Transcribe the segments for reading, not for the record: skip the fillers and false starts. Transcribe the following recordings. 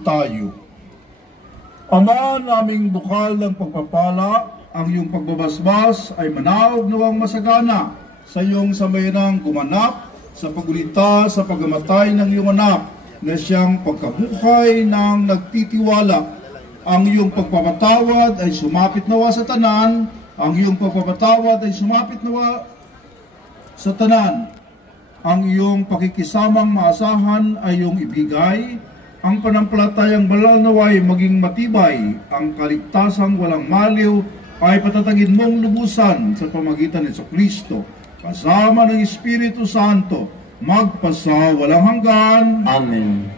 tayo. Ama naming bukal ng pagpapala, ang iyong pagbabasbas ay manaog nawang masagana sa iyong sambayanang gumanap sa pagulita sa pagkamatay ng iyong anak na siyang pagkabuhay ng nagtitiwala. Ang iyong pagpapatawad ay sumapit nawa sa tanan, ang iyong pagpapatawad ay sumapit nawa sa tanan. Ang iyong pakikisamang maasahan ay iyong ibigay, ang panampalatayang banal naway maging matibay, ang kaligtasang walang maliw ay patatagin mong lubusan sa pamagitan ni Kristo, kasama ng Espiritu Santo, magpasa walang hanggan. Amen.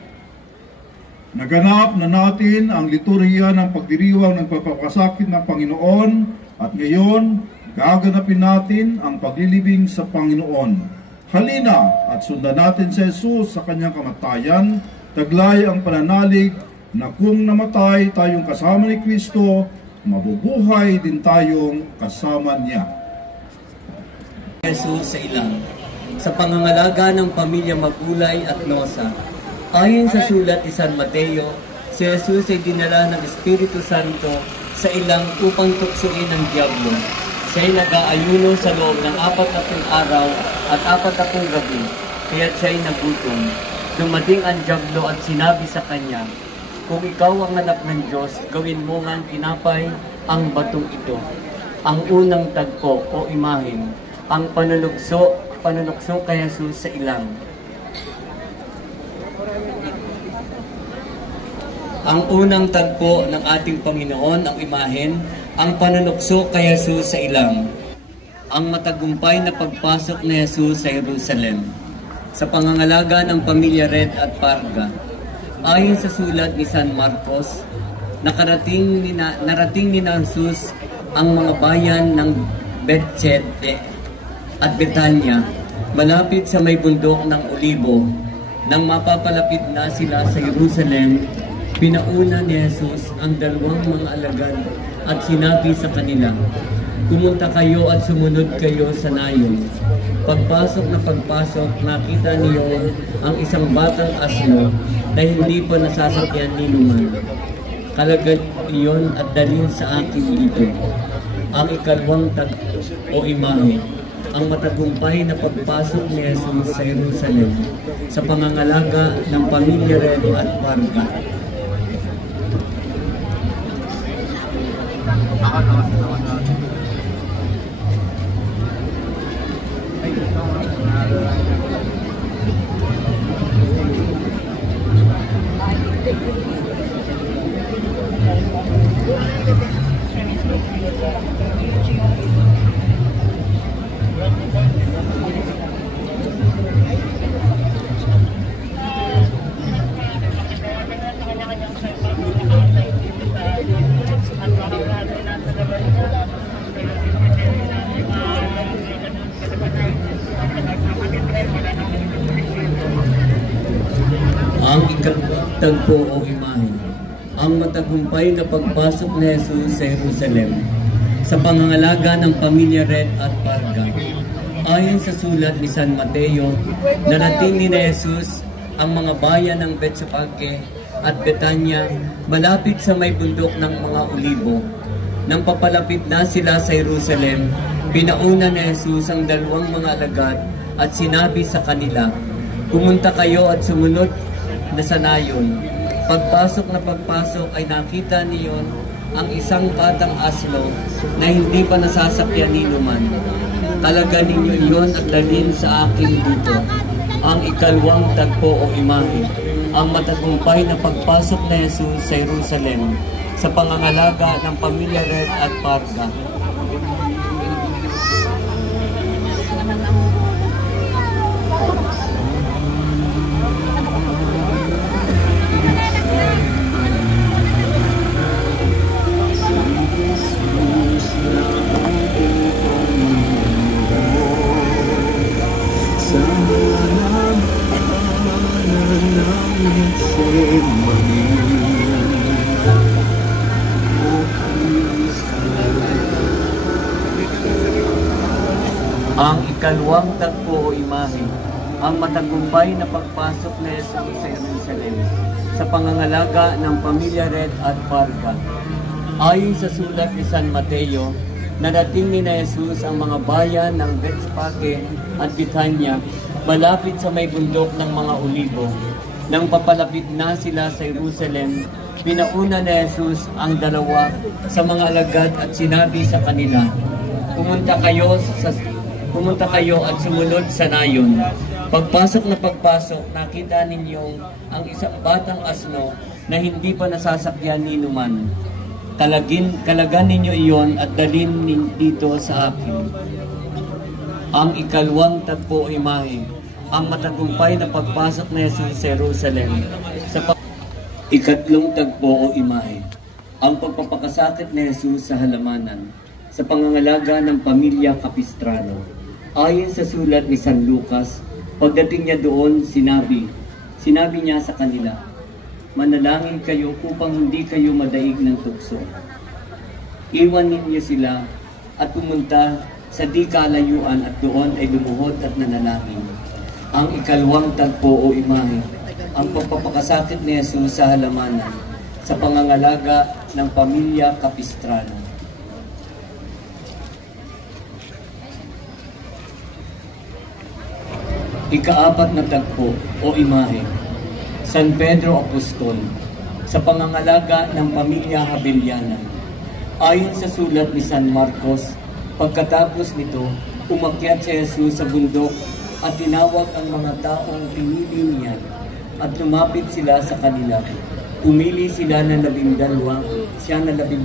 Naganap na natin ang liturhiya ng pagdiriwang ng pagpapakasakit ng Panginoon at ngayon gaganapin natin ang paglilibing sa Panginoon. Halina at sundan natin si Jesus sa kanyang kamatayan, taglay ang pananalig na kung namatay tayong kasama ni Kristo, mabubuhay din tayong kasama niya. Jesus sa ilang, sa pangangalaga ng pamilya Magulay at Nosa. Ayon sa sulat ni San Mateo, si Jesus ay dinala ng Espiritu Santo sa ilang upang tuksoin ang diablo. Siya'y nag-aayuno sa loob ng 40 araw at 40 gabi, kaya't siya'y nagutom. Dumating ang diablo at sinabi sa kanya, "Kung ikaw ang anak ng Diyos, gawin mo ngang tinapay ang batong ito." Ang unang tagpo o imahen, ang panunukso kay Jesus sa ilang. Ang unang tagpo ng ating Panginoon, ang imahen, ang panunukso kay Jesus sa ilang. Ang matagumpay na pagpasok ni Jesus sa Jerusalem. Sa pangangalaga ng pamilya Red at Parga. Ayon sa sulat ni San Marcos, narating ni Jesus ang mga bayan ng Bethsaida at Betania, malapit sa may bundok ng Olibo. Nang mapapalapit na sila sa Jerusalem, pinauna ni Jesus ang 2 mga alagad at sinabi sa kanila, "Pumunta kayo at sumunod kayo sa nayon." Pagpasok, nakita niyo ang isang batang asno na hindi pa nasasakyan ni Numan. Kalagad iyon at dalhin sa akin dito. Ang ikalawang tagpo o imahe, ang matagumpay na pagpasok ni Jesus sa Jerusalem sa pangangalaga ng pamilya Red at Parga. Ang ikatagpo o imahe, ang matagumpay na pagpasok ni Jesus sa Jerusalem sa pangangalaga ng pamilya Red at Parga. Ayon sa sulat ni San Mateo, narating ni Jesus ang mga bayan ng Bethsaida at Betania malapit sa may bundok ng mga Olibo. Nang papalapit na sila sa Jerusalem, pinauna ni Jesus ang 2 mga alagad at sinabi sa kanila, "Pumunta kayo at sumunod na sa nayon." Pagpasok ay nakita niyon ang isang batang asno na hindi pa nasasakyan ni Numan. "Talaga ninyo iyon at dalhin sa akin dito." Ang ikalawang tagpo o imahe, ang matagumpay na pagpasok ni Jesus sa Jerusalem sa pangangalaga ng pamilya Red at Parga. Ang ikalawang tagpo o imahe, ang matagumpay na pagpasok ni Jesus sa Jerusalem sa pangangalaga ng pamilya Red at Parga. Ayon sa sulat ni San Mateo, narating ni na Jesus ang mga bayan ng Bethphage at Bethania malapit sa may bundok ng mga Olibo. Nang papalapit na sila sa Jerusalem, pinauna ni Jesus ang dalawa sa mga alagad at sinabi sa kanila, Pumunta kayo at sumunod sa nayon. Pagpasok, nakita ninyong ang isang batang asno na hindi pa nasasakyan ni numan. Kalagan ninyo iyon at dalhin dito sa akin. Ang ikalawang tagpo imahe, ang matagumpay na pagpasok ni Jesus sa Jerusalem. Ikatlong tagpo o imahe, ang pagpapakasakit ni Jesus sa halamanan sa pangangalaga ng pamilya Capistrano. Ayon sa sulat ni San Lucas, pagdating niya doon, sinabi niya sa kanila, Manalangin kayo upang hindi kayo madaig ng tukso. Iwan ninyo sila at pumunta sa di kalayuan at doon ay lumuhod at nanalangin. Ang ikalawang tagpo o imahe, ang pagpapakasakit ni Jesus sa halamanan sa pangangalaga ng pamilya Capistrano. Ikaapat na tagpo o imahe, San Pedro Apostol sa pangangalaga ng pamilya Habeliana. Ayon sa sulat ni San Marcos, pagkatapos nito, umakyat si Jesus sa bundok at tinawag ang mga taong pinili niya at lumapit sila sa kanila. Pumili sila ng 12, siya na 12.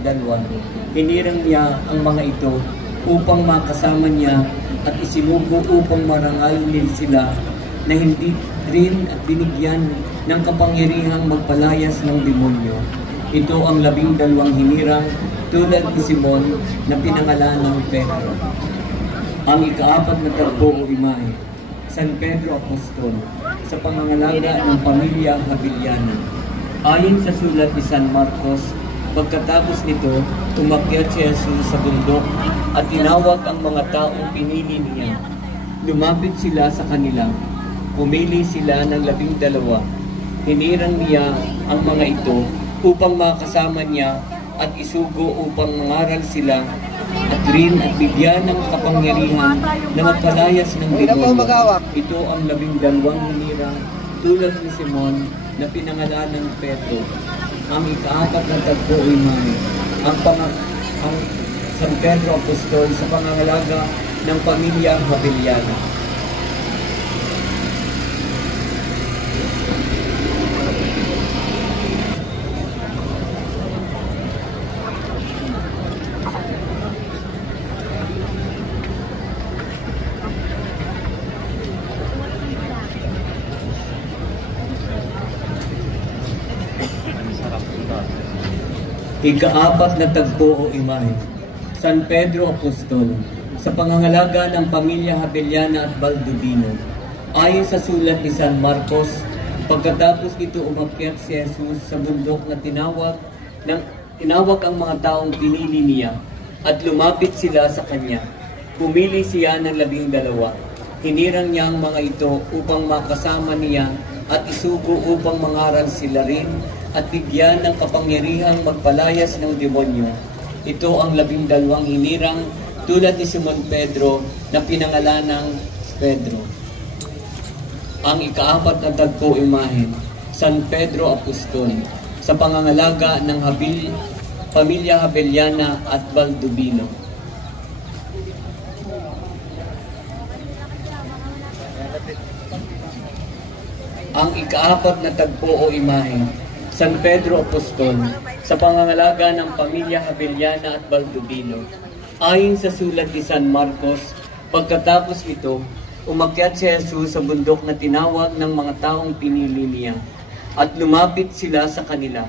Hinirang niya ang mga ito upang makasama niya at isinugo upang marangal nila sila na hindi rin at binigyan ng kapangyarihang magpalayas ng demonyo. Ito ang 12 hinirang tulad ni Simon na pinangalan ng Pedro. Ang ikaapat na tagpo o imahe, San Pedro Apostol sa pangangalaga ng pamilya Habeliana. Ayon sa sulat ni San Marcos, pagkatapos nito, umakyat si Jesus sa bundok at tinawag ang mga taong pinili niya. Lumapit sila sa kanila. Pumili sila ng 12. Hinirang niya ang mga ito upang makasama niya at isugo upang mangaral sila at rin at bigyan ng kapangyarihan na magpalayas ng demonyo. Ito ang 12 hinirang tulad ni Simon na pinangalan ng Pedro. Ang ikaapat na tagpo imahe, ang San Pedro Apostol sa pangangalaga ng pamilya Habeliana. Ikaapat na tagpo o imahe, San Pedro Apostol sa pangangalaga ng pamilya Habeliana at Baldubino. Ayon sa sulat ni San Marcos, pagkatapos nito umakyat si Jesus sa bundok na tinawag ang mga taong pinili niya at lumapit sila sa kanya. Pumili siya ng 12. Hinirang niya ang mga ito upang makasama niya at isugo upang mangaral sila rin at bigyan ng kapangyarihang magpalayas ng demonyo. Ito ang 12 hinirang tulad ni Simon Pedro na pinangalan ng Pedro. Ang ikaapat na tagpo imahe, San Pedro Apostol sa pangangalaga ng pamilya Habeliana at Baldubino. Ang ikaapat na tagpo o imahe, San Pedro Apostol sa pangangalaga ng pamilya Habeliana at Baldubino. Ayon sa sulat ni San Marcos, pagkatapos ito, umakyat si Jesus sa bundok na tinawag ng mga taong pinili niya at lumapit sila sa kanila.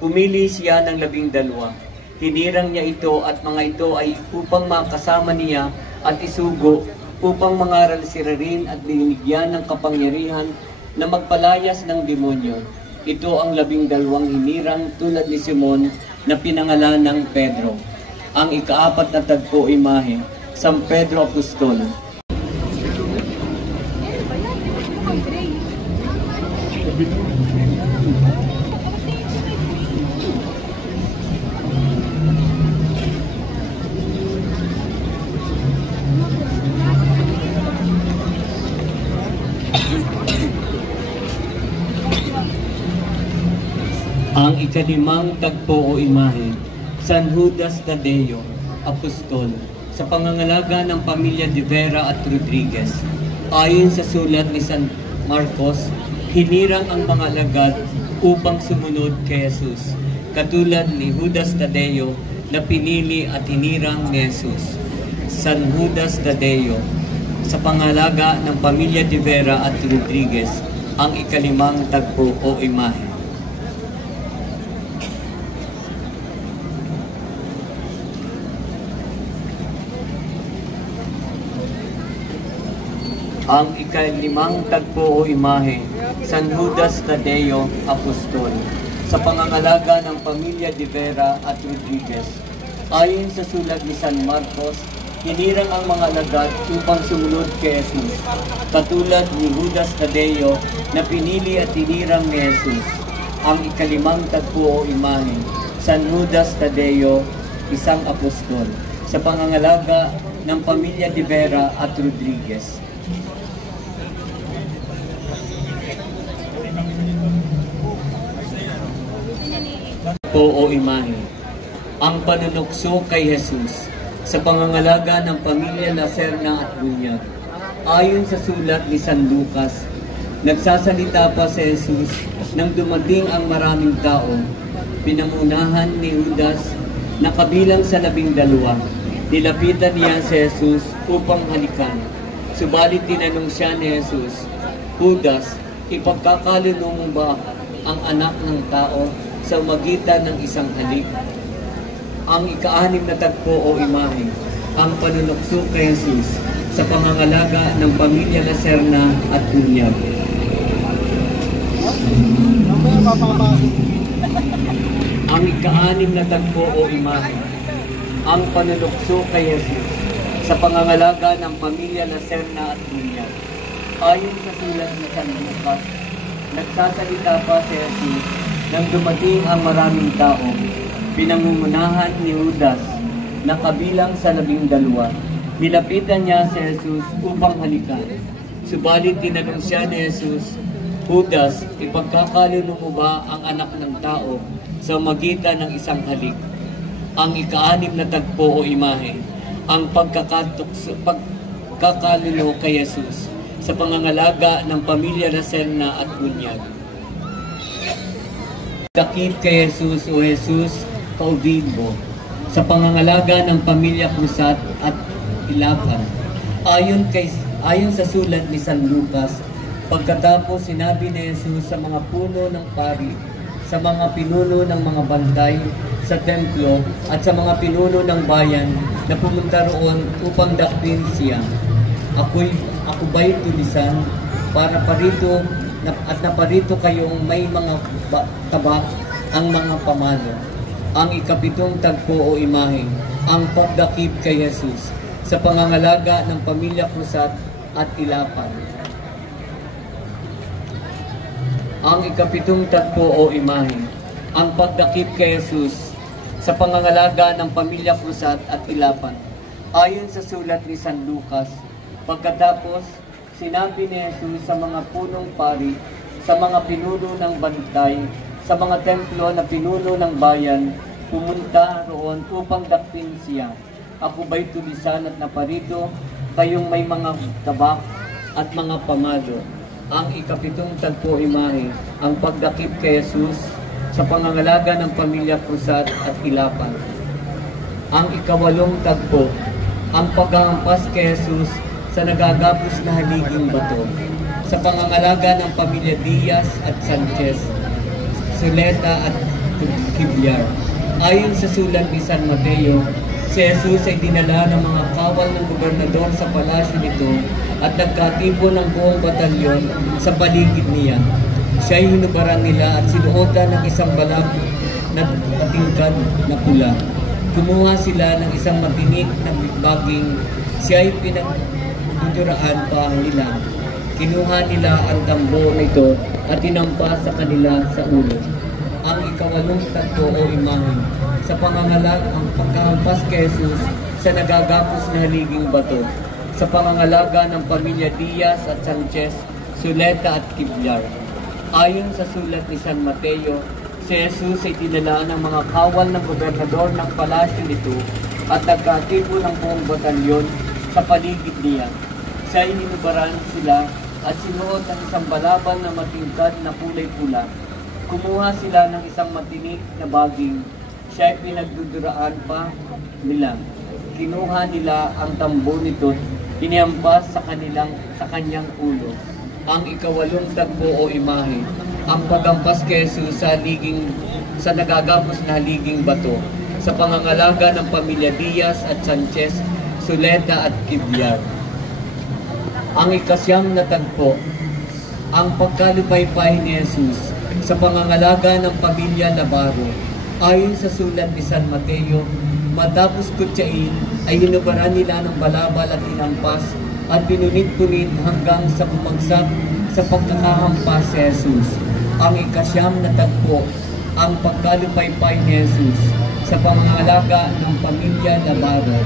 Pumili siya ng 12. Hinirang niya ito at mga ito ay upang makasama niya at isugo upang mangaral sila rin at binigyan ng kapangyarihan na magpalayas ng demonyo. Ito ang 12 hinirang tulad ni Simon na pinangalan ng Pedro. Ang ikaapat na tagpo imahe, San Pedro Apostol. Ang ikalimang tagpo o imahe, San Judas Tadeo, Apostol, sa pangangalaga ng pamilya de Vera at Rodriguez. Ayon sa sulat ni San Marcos, hinirang ang mga alagad upang sumunod kay Jesus, katulad ni Judas Tadeo na pinili at hinirang ni Jesus. San Judas Tadeo, sa pangalaga ng pamilya de Vera at Rodriguez, ang ikalimang tagpo o imahe. Ang ikalimang tagpo o imahe, San Judas Tadeo, Apostol, sa pangangalaga ng pamilya de Vera at Rodriguez. Ayon sa sulat ni San Marcos, hinirang ang mga alagad upang sumunod kay Jesus, katulad ni Judas Tadeo na pinili at hinirang ni Jesus. Ang ikalimang tagpo o imahe, San Judas Tadeo, isang apostol, sa pangangalaga ng pamilya de Vera at Rodriguez. O imahe, ang panunukso kay Jesus, sa pangangalaga ng pamilya Lacerna at Bunyag. Ayon sa sulat ni San Lucas, nagsasalita pa si Jesus nang dumating ang maraming tao. Pinangunahan ni Judas na kabilang sa 12. Nilapitan niya si Jesus upang halikan. Subalit tinanong siya ni Jesus, Judas, ipagkakaloob mo ba ang anak ng tao sa magitan ng isang halik? Ang ika-6 na tagpo o imahe, ang panunukso kay Jesus, sa pangangalaga ng pamilya Lacerna at Bunyag. Ang ika-6 na tagpo o imahe, ang panunukso kay Jesus, sa pangangalaga ng pamilya Lacerna at Bunyag. Ayon sa sulat ni San Lucas, nagsasalita pa si Jesus nang dumating ang maraming tao. Pinangungunahan ni Judas na kabilang sa 12. Nilapitan niya si Jesus upang halikan. Subalit tinanong siya ni Jesus, Judas, ipagkakaloob mo ba ang anak ng tao sa magitan ng isang halik? Ang ika-6 na tagpo o imahe, ang pagkakaloob kay Jesus, sa pangangalaga ng pamilya Lacerna at Bunyag. Dakip kay Jesus o Jesus, kaubig mo, sa pangangalaga ng pamilya Cruzat at Ilapan. Ayon sa sulat ni San Lucas, pagkatapos sinabi ni Jesus sa mga puno ng pari, sa mga pinuno ng mga bantay sa templo at sa mga pinuno ng bayan na pumunta roon upang dakpin siya, Ako ba'y tulisan para parito at naparito kayong may mga tabak ang mga pamalo. Ang ika-7 tagpo o imahe, ang pagdakip kay Jesus, sa pangangalaga ng pamilya Cruzat at Ilapan. Ang ika-7 tagpo o imahe, ang pagdakip kay Jesus, sa pangangalaga ng pamilya Cruzat at Ilapan. Ayon sa sulat ni San Lucas, pagkatapos sinabi ni Jesus sa mga punong pari, sa mga pinuno ng bantay, sa mga templo na pinuno ng bayan, pumunta roon upang dakpin siya. Ako ba'y tulisan at naparito kayong may mga tabak at mga pamalo? Ang ika-7 tagpo imahe, ang pagdakip kay Jesus, sa pangangalaga ng pamilya Cruzat at Ilapan. Ang ika-8 tagpo, ang paghahampas kay Jesus sa nagagapos na haliging bato, sa pangangalaga ng pamilya Diaz at Sanchez, Zuleta at Kibyar. Ayon sa sulat ni San Mateo, si Jesus ay dinala ng mga kawal ng gobernador sa palasyo nito at nagkatipon ng buong batalyon sa paligid niya. Siya ay hinubaran nila at sinuotan ng isang balag na patingkad na pula. Kumuha sila ng isang matinik na baging, siya ay pinagduraan pa nila. Kinuha nila ang tambo nito at tinampa sa kanila sa ulo. Ang ika-8 tagpo o imahe, sa pangangalag ang pagkahampas kay Jesus sa nagagapos na haliging bato, sa pangangalaga ng pamilya Diaz at Sanchez, Zuleta at Kibyar. Ayon sa sulat ni San Mateo, Si Jesus ay dinala ng mga kawal ng gobernador ng palasyo nito at nagkatibo ng buong batalyon sa paligid niya. Siya ay hinubaran sila at sinuot ng isang balabal na matingkad na kulay pula. Kumuha sila ng isang matinik na baging. Siya ay pinagduduraan pa nila. Kinuha nila ang tambo nito, iniampas sa kanyang ulo. Ang ikawalong tagpo o imahe, ang pagampas kay Jesus sa nagagapos na haliging bato, sa pangangalaga ng pamilya Diaz at Sanchez, Suleta at Kibyar. Ang ikasyam na tagpo, ang pagkalupaypay ni Jesus sa pangangalaga ng pamilya Navarro. Ayon sa sulat ni San Mateo, matapos kutsain ay hinubaran nila ng balabal at inampas at pinunit-punit hanggang sa bumagsak sa pagkakahampas si Jesus. Ang ikasyam na tagpo, ang pagkalupaypay ni Jesus sa pangangalaga ng pamilya Navarro.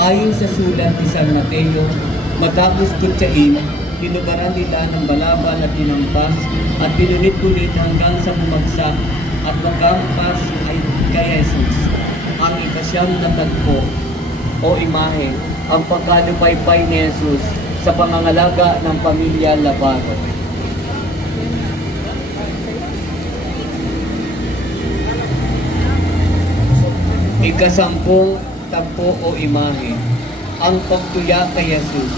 Ayon sa sulat ni San Mateo, matapos kutsain, hinubaran nila ng balabal at inampas at pinunit-punit hanggang sa bumagsak at pagkahampas ay kay Jesus. Ang ikasyam na tagpo o imahe, ang pagkalupaypay ni Jesus sa pangangalaga ng pamilya Navarro. Ikasampung tagpo o imahe, ang pagtuya kay Jesus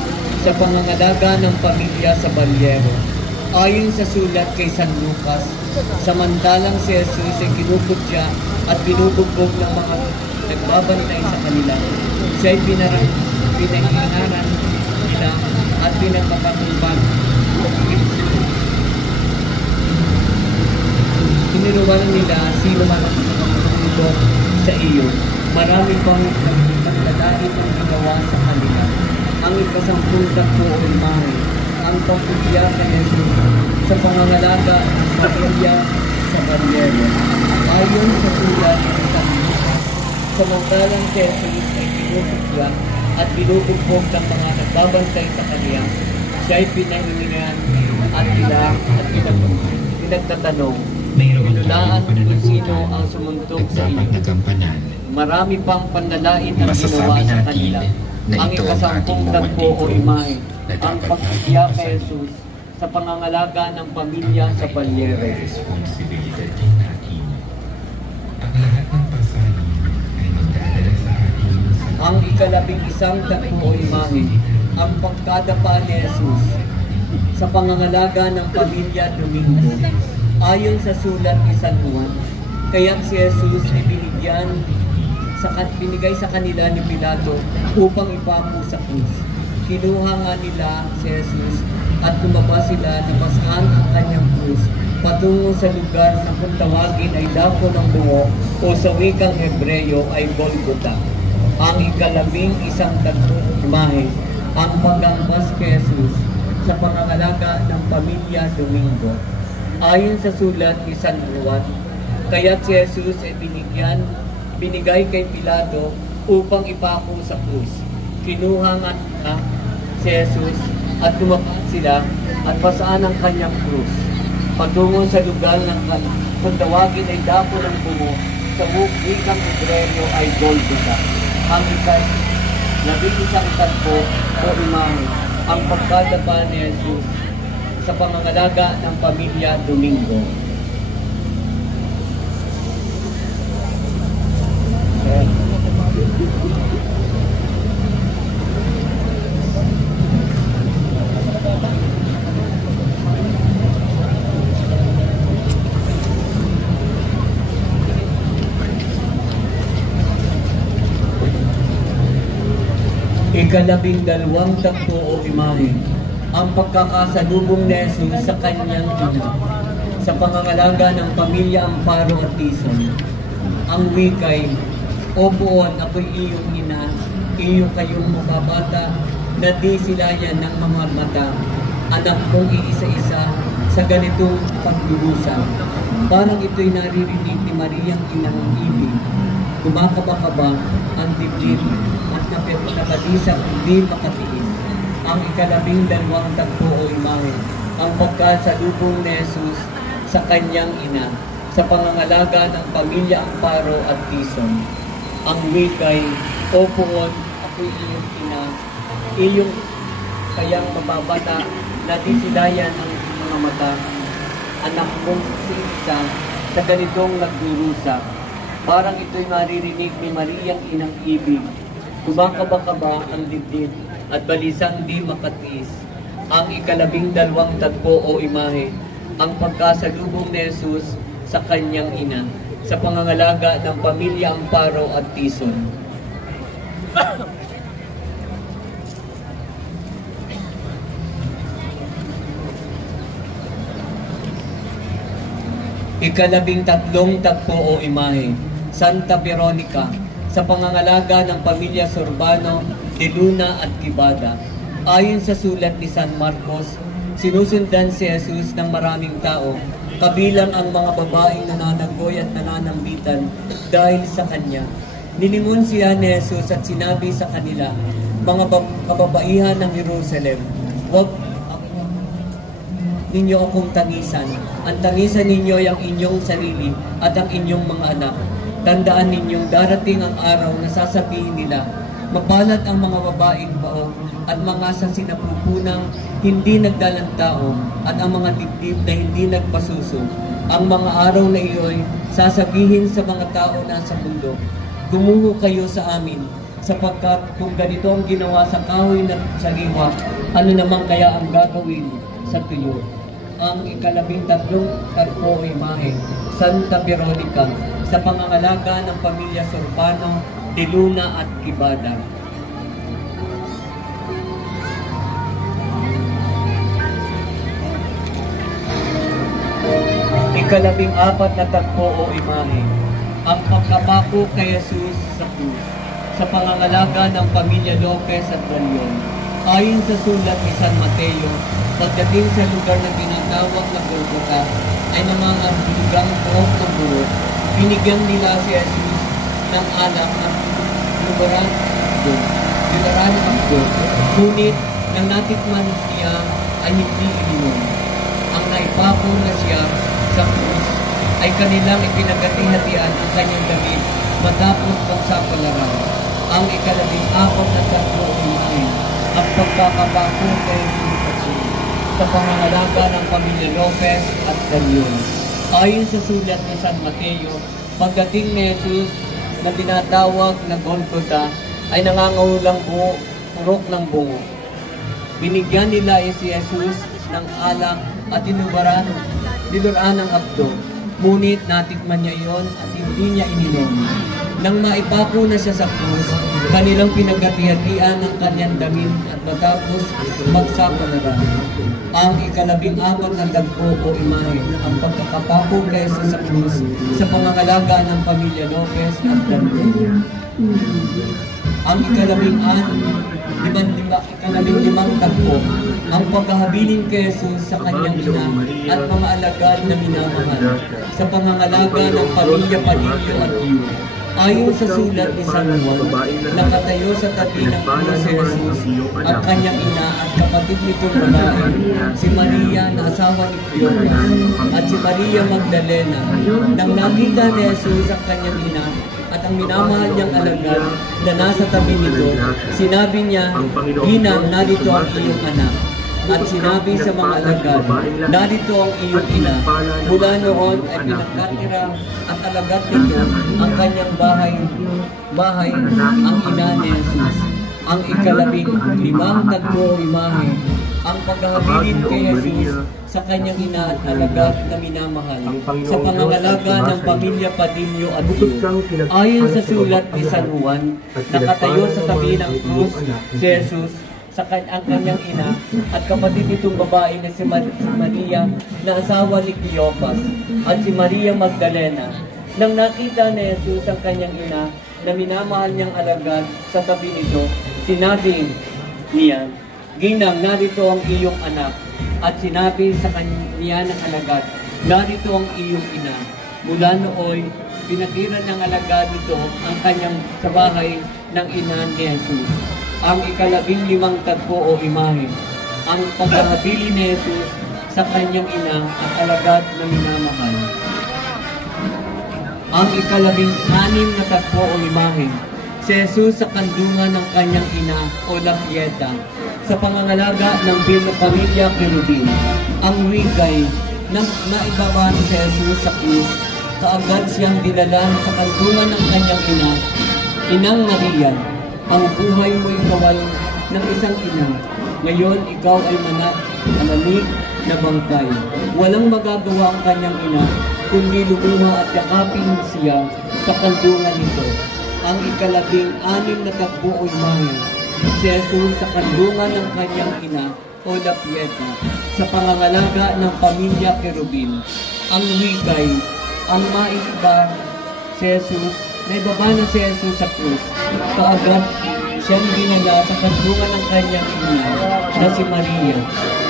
sa pangangalaga ng pamilya sa Balyero. Ayon sa sulat kay San Lucas, samantalang si Jesus ay kinukutya at binubugbog ng mga nagbabantay sa kanila, siya ay pinag-inaran nila at pinagpapatupan. Tiniruan nila sino man ang makakatulog sa iyo. Marami pang pagdadait ang ginawa sa kanila. Ang ikasampung tagpo o imahe, ang pagkutya kay Jesus sa pangangalaga ng pamilya sa Balyero. Ayon sa sulat ng San Lucas, samantalang si Jesus ay kinukutya at binubugbog ng mga nagbabantay sa kanya, siya ay pinahilingan at pinagtatanong, pinulaan kung sino ang sumuntog sa iyo. Marami pang panlalait ang ginawa sa kanila. Ang ikasampung tagpo o imahe, ang pagkutya kay Jesus sa pangangalaga ng pamilya sa Balyero. Ang ikalabing-isang tagpo o imahe, ang pagkadapa ni Jesus sa pangangalaga ng pamilya Domingo. Ayon sa sulat ni San Juan, kaya si Jesus ay binigay sa kanila ni Pilato upang ipako sa krus. Kinuha nga nila si Jesus at lumabas sila na pasaan ang kanyang krus patungo sa lugar na kung tawagin ay Dako ng Bungo o sa wikang Hebreyo ay Golgotha. Ang ikalabing-isang tagpo imahe, ang paggampas kay Jesus sa pangangalaga ng pamilya Domingo. Ayon sa sulat ni San Juan, kaya si Jesus ay binigay kay Pilato upang ipako sa krus. Kinuha nga si Jesus at lumabas sila at pasaan ang kanyang krus patungo sa lugar ng kung tawagin ay Dako ng Bungo, sa wikang Hebreyo ay Golgotha. Ang labing-isang tagpo o imahe, ang pagkadapa ni Jesus sa pangangalaga ng pamilya Domingo. Ikalabing-dalawang tagpo o imahe, ang pagkakasalubong ni Jesus sa kanyang ina sa pangangalaga ng pamilya Amparo at Tison. Ang wikay, o buon, ako'y iyong ina, iyo kayong mababata, na di silayan ng mga mata, anak kong iisa-isa sa ganitong pagdurusa. Parang ito'y naririnig ni Mariang inang ibig. Kumakaba-kaba ang dibdib at nakadisang hindi makatiis. Ang ikalabing-dalawang tagpo o imahe, ang pagkasalubong ni Jesus sa kanyang ina sa pangangalaga ng pamilya Amparo at Tison. Ang wikay, O Poon, ako'y iyong ina, iyong kayang mababata na disilayan ang mga mata, anak kong si Isa, sa ganitong nagdurusa. Parang ito'y maririnig ni Mariang inang ibig. Kumakaba-kaba ang dibdib at balisang di makatiis. Ang ika-12 tagpo o imahe, ang pagkasalubong ni Jesus sa kanyang ina, sa pangangalaga ng pamilya Amparo at Tison. Ika-13 tagpo o imahe, Santa Veronica, sa pangangalaga ng pamilya Sorbano, de Luna at Quibada. Ayon sa sulat ni San Marcos, sinusundan si Jesus ng maraming tao, kabilang ang mga babaeng nananagoy at nananambitan dahil sa kanya. Nilingon siya ni Jesus at sinabi sa kanila, mga kababaihan ng Jerusalem, huwag ninyo akong tangisan. Ang tangisan ninyo ay ang inyong sarili at ang inyong mga anak. Tandaan ninyong darating ang araw na sasabihin nila, mapalad ang mga babaeng baog at mga sa sinapupunang hindi nagdalang tao at ang mga dibdib na hindi nagpasuso. Ang mga araw na iyo'y sasabihin sa mga tao na sa mundo, gumuho kayo sa amin, sapagkat kung ganito ang ginawa sa kahoy na sariwa, ano naman kaya ang gagawin sa tuyo? Ang ika-13 tagpo o imahe, Santa Veronica, sa pangangalaga ng pamilya Sorbano, de Luna at Quibada. Ika-14 na tagpo o imahe, ang pagkapako kay Jesus sa krus, sa pangangalaga ng pamilya Lopez at Galion. Ayon sa sulat ni San Mateo, pagdating sa lugar na tinatawag na Golgota, ay namangahulugang buhok ng buhok. Binigyan nila si Jesus ng alak ng lubaran ng abdo. Ngunit nang natikman siya ay hindi ininom. Ang naipako na siya sa krus ay kanilang ipinagati-hatian ang kanyang damit matapos pagsapalaran. Ang ika-14 na tagpo o imahe, ang pagkakapako kay Jesus sa pangangalaga ng pamilya Lopez at Galion. Ayon sa sulat ni San Mateo, pagdating ni Jesus na tinatawag na Golgota ay nangangahulang purok ng bungo. Binigyan nila si Jesus ng alak at niluran ng abdo. Ngunit natikman niya iyon at hindi niya ininom. Nang maipako na siya sa krus, kanilang pinagati-hatian ang kanyang damit at matapos magsapalaran. Ang ika-14 na tagpo o imahe, ang pagkakapako kay Jesus sa krus sa pangangalaga ng pamilya Lopez at Galion. Ang ika-15 tagpo, ang paghahabilin kay Jesus sa kanyang ina at mga alagad na minamahal sa pangangalaga ng pamilya Padillo at Yu. Ayon sa sulat ni San Juan, nakatayo sa tabi ng krus si Jesus at kanyang ina at kapatid nitong babae, si Maria na asawa ni Cleopas at si Maria Magdalena. Nang nakita ni Jesus ang kanyang ina at ang minamahal niyang alagad na nasa tabi nito, sinabi niya, Ginang, narito ang iyong anak. At sinabi sa mga alagad, narito ang iyong ina. Mula noon ay pinagkatira at alagad nito ang kanyang bahay ang ina ni Jesus. Ang ika-15 tagpo o imahe, ang paghahabilin kay Jesus sa kanyang ina at alagad na minamahal sa pangangalaga ng pamilya Padillo at Yu. Ayon sa sulat ni San Juan, nakatayo sa tabi ng krus si Jesus sa ang kanyang ina at kapatid nitong babae na si Maria na asawa ni Cleopas at si Maria Magdalena. Nang nakita ni Jesus ang kanyang ina na minamahal niyang alagad sa tabi nito, sinabi niya, Ginang, narito ang iyong anak. At sinabi sa kanya ng alagad, narito ang iyong ina. Mula nooy, pinatira ng alagad nito ang kanyang sa bahay ng ina ni Jesus. Ang ika-15 tagpo o imahe, ang paghahabili ni Jesus sa kanyang ina at alagad na minamahal. Ang ikalabing-anim na tagpo o imahe, si Jesus sa kandungan ng kanyang ina o Lapieta, sa pangangalaga ng pamilya Kerubin. Ang wikay na naibaba ni si Jesus sa krus, kaagad siyang dinala sa kandungan ng kanyang ina, Inang Maria, ang buhay mo'y kawal ng isang ina. Ngayon, ikaw ay malamig na bangkay. Walang magagawa ang kanyang ina, kundi lumuha at yakapin siya sa kandungan nito. Ang ikalabing-anim na tagpo o imahe, si Jesus sa kandungan ng kanyang ina o Lapieta, sa pangangalaga ng pamilya Kerubin. Ang wikay, ang maiba si Jesus, naibaba na si Jesus sa krus, kaagad siyang dinala sa kandungan ng kanyang ina na si Maria.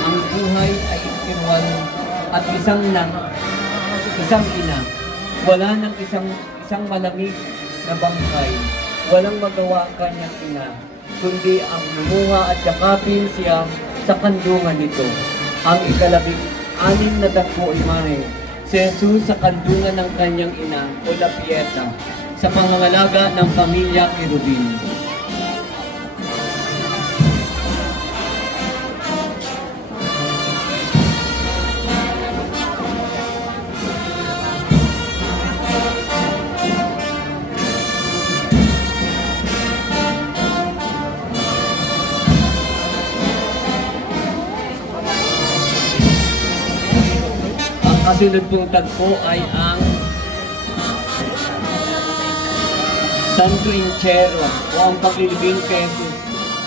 Ang buhay ay ikinwal at isang ina. Wala ng isang malamig na bangkay. Walang magawa ang kanyang ina, kundi ang lumuha at yakapin siya sa kandungan nito. Ang ikalabing-anim na tagpo imahe, si Jesus sa kandungan ng kanyang ina o Lapieta, sa pangangalaga ng pamilya Kerubin. Kasunod pong tagpo ay ang Santo Inchero o ang paglilibing kay Jesus.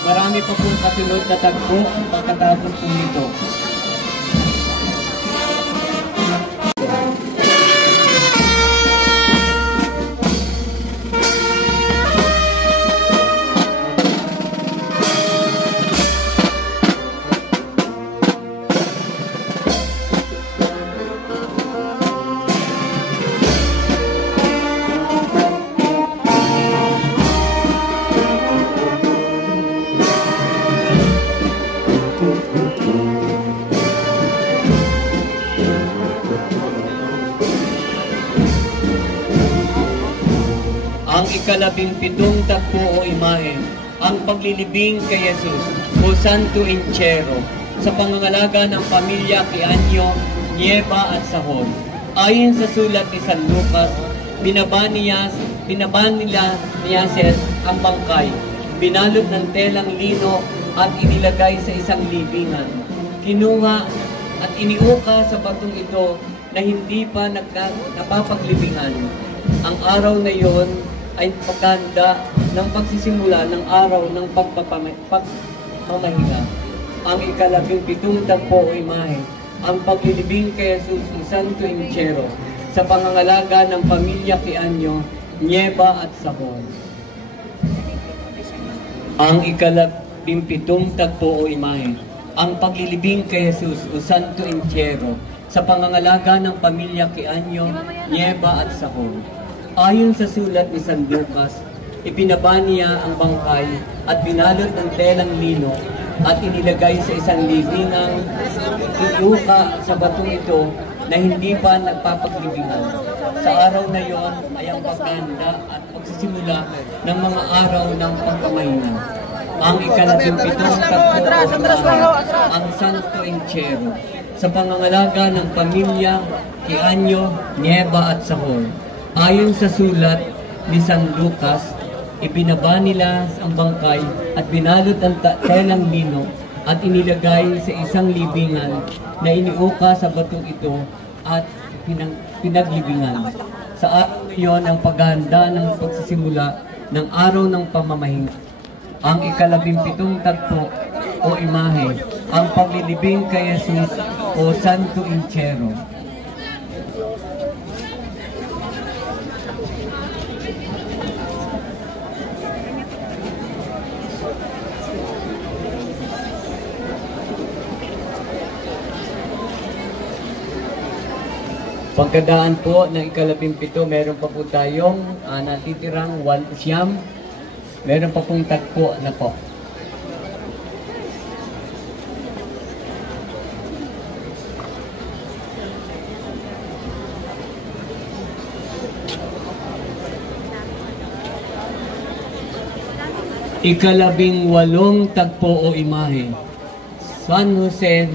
Marami pa pong kasunod na tagpo pagkatapos po nito. Ang ikalabing-pitong tagpo o imahe, ang paglilibing kay Jesus o Santo Inchero, sa pangangalaga ng pamilya Kianyo, Nieva at Sahon. Ayon sa sulat ni San Lucas, binaba nila ang bangkay, binalot ng telang lino at inilagay sa isang libingan. Kinuha at iniuka sa batong ito na hindi pa napapaglibingan. Ang araw na iyon ay pagkahanda ng pagsisimula ng araw ng pagpapamahinga. Ang ikalabing-pitong tagpo o imahe, ang paglilibing kay Jesus o Santo Inchero, sa pangangalaga ng pamilya Kianyo, Nieva at Sahon. Ang ikalabing-pitong tagpo o imahe, ang paglilibing kay Jesus o Santo Inchero, sa pangangalaga ng pamilya Kianyo, Nieva at Sahon. Ayon sa sulat ni San Lucas, ipinaba niya ang bangkay at binalot ng telang lino at inilagay sa isang libingang iuka sa batong ito na hindi pa nagpapaglibingan. Sa araw na iyon ay ang paghahanda at pagsisimula ng mga araw ng pagkamahinga. Ang ikalabing-pitong tagpo ang Santo Inchero, sa pangangalaga ng pamilya Kianyo, Nieva at Sahon. Ayon sa sulat ni San Lucas, ipinaba nila ang bangkay at binalot ang telang lino at inilagay sa isang libingan na iniuka sa batong ito at pinaglibingan. Sa araw na iyon ang paghahanda ng pagsisimula ng araw ng pamamahinga. Ang ikalabing-pitong tagpo o imahe, ang paglilibing kay Jesus o Santo Inchero. Pagkadaan po ng ikalabing-pito, meron pa po tayong natitirang 1 meron pa pong tagpo na po. Ika-18 tagpo o imahe, San Jose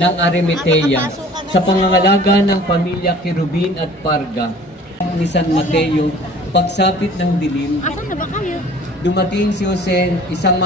ng Arimatea, sa pangangalaga ng pamilya Kirubin at Parga ni San Mateo. Pagsapit ng dilim, Asan na ba kayo? dumating si Jose, isang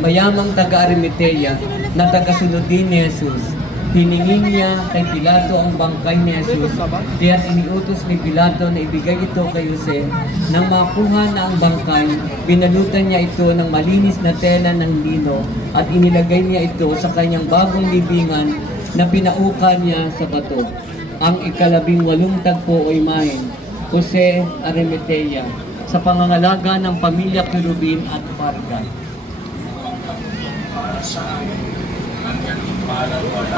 mayamang taga-Arimatea na tagasunod din ni Jesus. Hiningin niya kay Pilato ang bangkay ni Jesus, kaya't iniutos ni Pilato na ibigay ito kay Jose. Nang makuha na ang bangkay, binalutan niya ito ng malinis na tela ng lino at inilagay niya ito sa kanyang bagong libingan na pinaukan niya sa bato. Ang ika-18 tagpo o imahen, Jose Arimatea, sa pangangalaga ng pamilya Kirubin at Parga.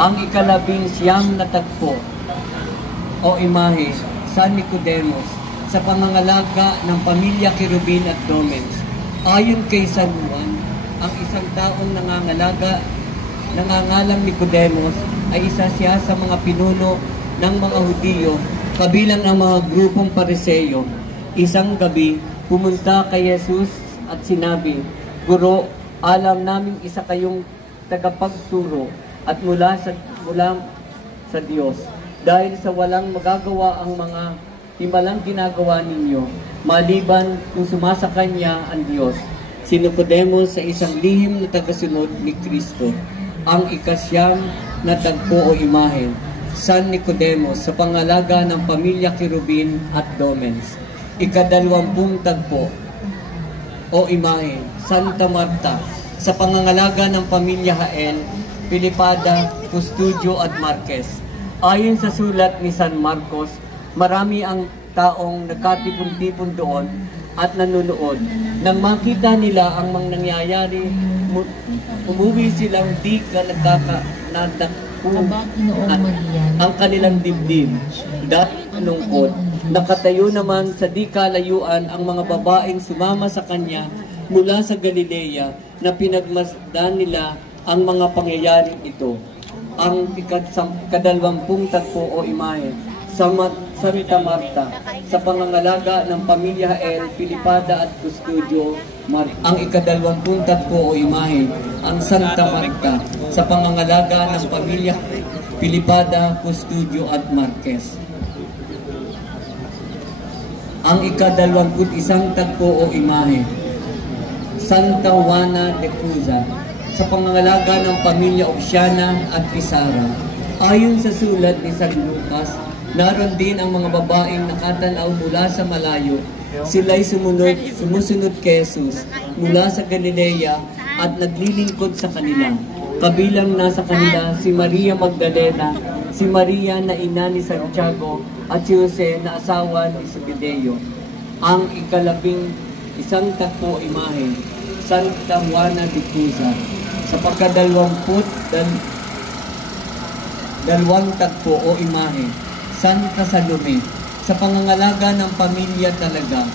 Ang ika-19 na tagpo o imahe, San Nicodemus, sa pangangalaga ng pamilya Kirubin at Domens. Ayon kay San Juan, ang isang taong nangangalang Nicodemus ay isa siya sa mga pinuno ng mga Hudiyo, kabilang ang mga grupong Pariseo. Isang gabi, pumunta kay Jesus at sinabi, "Guro, alam namin isa kayong tagapagturo at mula sa Diyos, dahil sa walang magagawa ang mga himalang ginagawa ninyo, maliban kung sumasakanya ang Diyos." Si Nicodemus sa isang lihim na tagasunod ni Kristo. Ang ika-9 na tagpo o imahen, San Nicodemus, sa pangalaga ng pamilya Kirubin at Domens. Ika-20 tagpo o imahen, Santa Marta, sa pangangalaga ng pamilya Jael, Pilipada, Custodio at Marquez. Ayon sa sulat ni San Marcos, marami ang taong nagkatipon-tipon doon at nanunood. Nang makita nila ang mga nangyayari, umuwi silang di ka ang kanilang dibdib. Dahil lungkot, nakatayo naman sa di kalayuan ang mga babaeng sumama sa kanya mula sa Galilea na pinagmasdan nila ang mga pangyayaring ito. Ang ika-20 tagpo o imahe, Santa Marta, sa pangangalaga ng pamilya Jael, Pilipada at Custodio, ang ika-20 tagpo o imahe, ang Santa Marta, sa pangangalaga ng pamilya Pilipada, Custodio at Marquez. Ang ika-21 tagpo o imahe, Santa Juana de Cuza, sa pangangalaga ng pamilya Oxiana at Pizarra. Ayon sa sulat ni San Lucas, naroon din ang mga babaeng nakatanaw mula sa malayo. Sila'y sumusunod kay Jesus mula sa Galilea at naglilingkod sa kanila. Kabilang nasa kanila si Maria Magdalena, si Maria na ina ni Santiago at si Jose na asawa ni Zebedeo. Ang ika-11 tagpo imahe, Santa Juana de Cuza, sa pagka-22 tagpo o imahe, Santa Salome, sa pangangalaga ng pamilya talaga.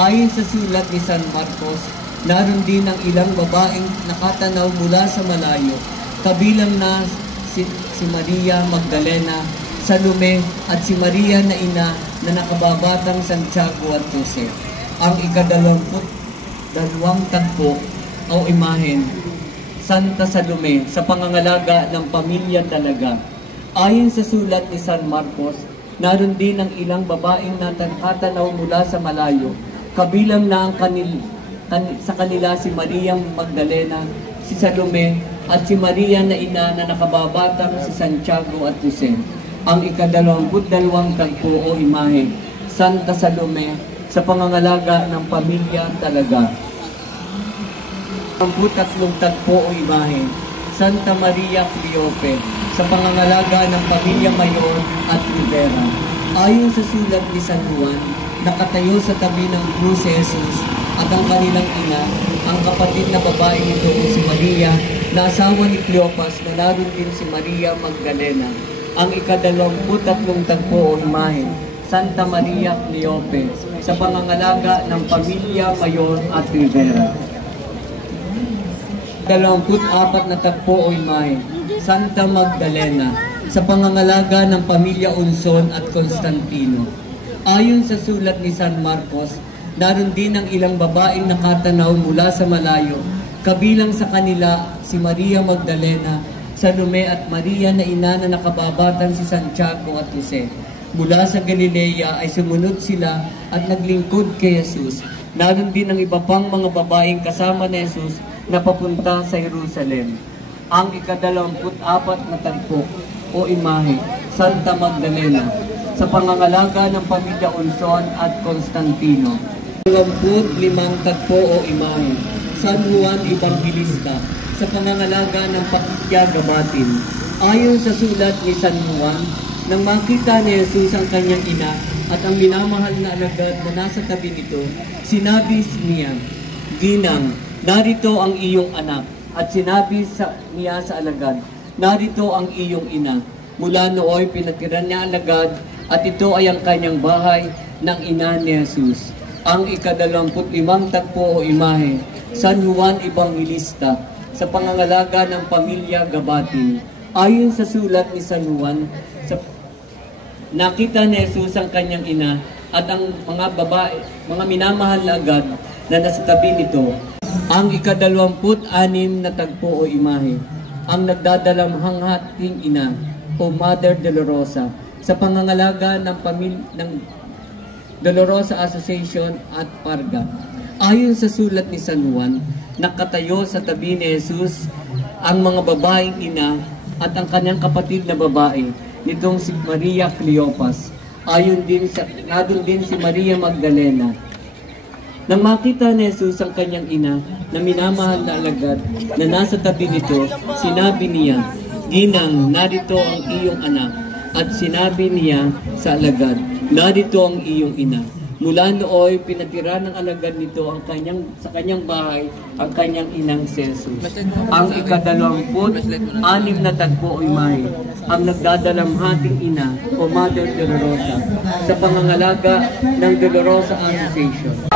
Ayon sa sulat ni San Marcos, naroon din ang ilang babaeng nakatanaw mula sa malayo, kabilang na si Maria Magdalena, Salome at si Maria na ina na nakababatang Santiago at Jose. Ang ika-22 tagpo o imahen, Santa Salome, sa pangangalaga ng pamilya talaga. Ayon sa sulat ni San Marcos, naroon din ang ilang babaeng nakatanaw mula sa malayo, kabilang na sa kanila si Maria Magdalena, si Salome, at si Maria na ina na nakababatang si Santiago at Jose. Ang ika-22 tagpo o imahe, Santa Salome, sa pangangalaga ng pamilya talaga. Ang 23 tagpo o imahe, Santa Maria Cleope, sa pangangalaga ng pamilya Mayor at Rivera. Ayon sa sulat ni San Juan, nakatayo sa tabi ng krus si Jesus at ang kanilang ina, ang kapatid na babae nito si Maria, na asawa ni Cleopas, na naroon din si Maria Magdalena. Ang ika-23 tagpo o imahe, Santa Maria Cleope, sa pangangalaga ng pamilya Mayor at Rivera. 24 na tagpo o imahe, Santa Magdalena, sa pangangalaga ng pamilya Unson at Constantino. Ayon sa sulat ni San Marcos, Naroon din ang ilang babaeng nakatanaw mula sa malayo, kabilang sa kanila si Maria Magdalena, Salome at Maria na ina na nakababatan si Santiago at Jose. Mula sa Galilea ay sumunod sila at naglingkod kay Jesus. Naroon din ang iba pang mga babaeng kasama ni Jesus na papunta sa Jerusalem. Ang ika-24 na tagpo o imahe, Santa Magdalena, sa pangangalaga ng pamilya Unson at Constantino. 25 tagpo o imahe, San Juan Evangelista, sa pangangalaga ng pakikyagabatin. Ayon sa sulat ni San Juan, nang makita ni Jesus ang kanyang ina at ang minamahal na alagad na nasa tabi nito, sinabi niya, "Ginang, narito ang iyong anak." At sinabi niya sa alagad, "Narito ang iyong ina." Mula nooy pinatiran niya alagad at ito ay ang kanyang bahay ng ina ni Jesus. Ang ika-25 tagpo o imahe, San Juan Evangelista, sa pangangalaga ng pamilya Gabatin. Ayon sa sulat ni San Juan, nakita ni Jesus ang kanyang ina at ang mga babae, mga minamahal na agad na nasa tabi nito. Ang ika-26 na tagpo o imahe, ang nagdadalamhang hating ina o Mother Dolorosa, sa pangangalaga ng Dolorosa Association at Parga. Ayon sa sulat ni San Juan, nakatayo sa tabi ni Jesus ang mga babaeng ina at ang kanyang kapatid na babae nitong si Maria Cleopas. Nadun din si Maria Magdalena. Nang makita ni Jesus ang kanyang ina na minamahal na alagad na nasa tabi nito, sinabi niya, "Ginang, narito ang iyong anak." At sinabi niya sa alagad, "Narito ang iyong ina." Mula nooy pinatira ng alagad nito sa kanyang bahay ang kanyang inang si Jesus. Ang ika-26 na tagpo o imahe, ang nagdadalamhating ina o Mother Dolorosa, sa pangangalaga ng Dolorosa Association.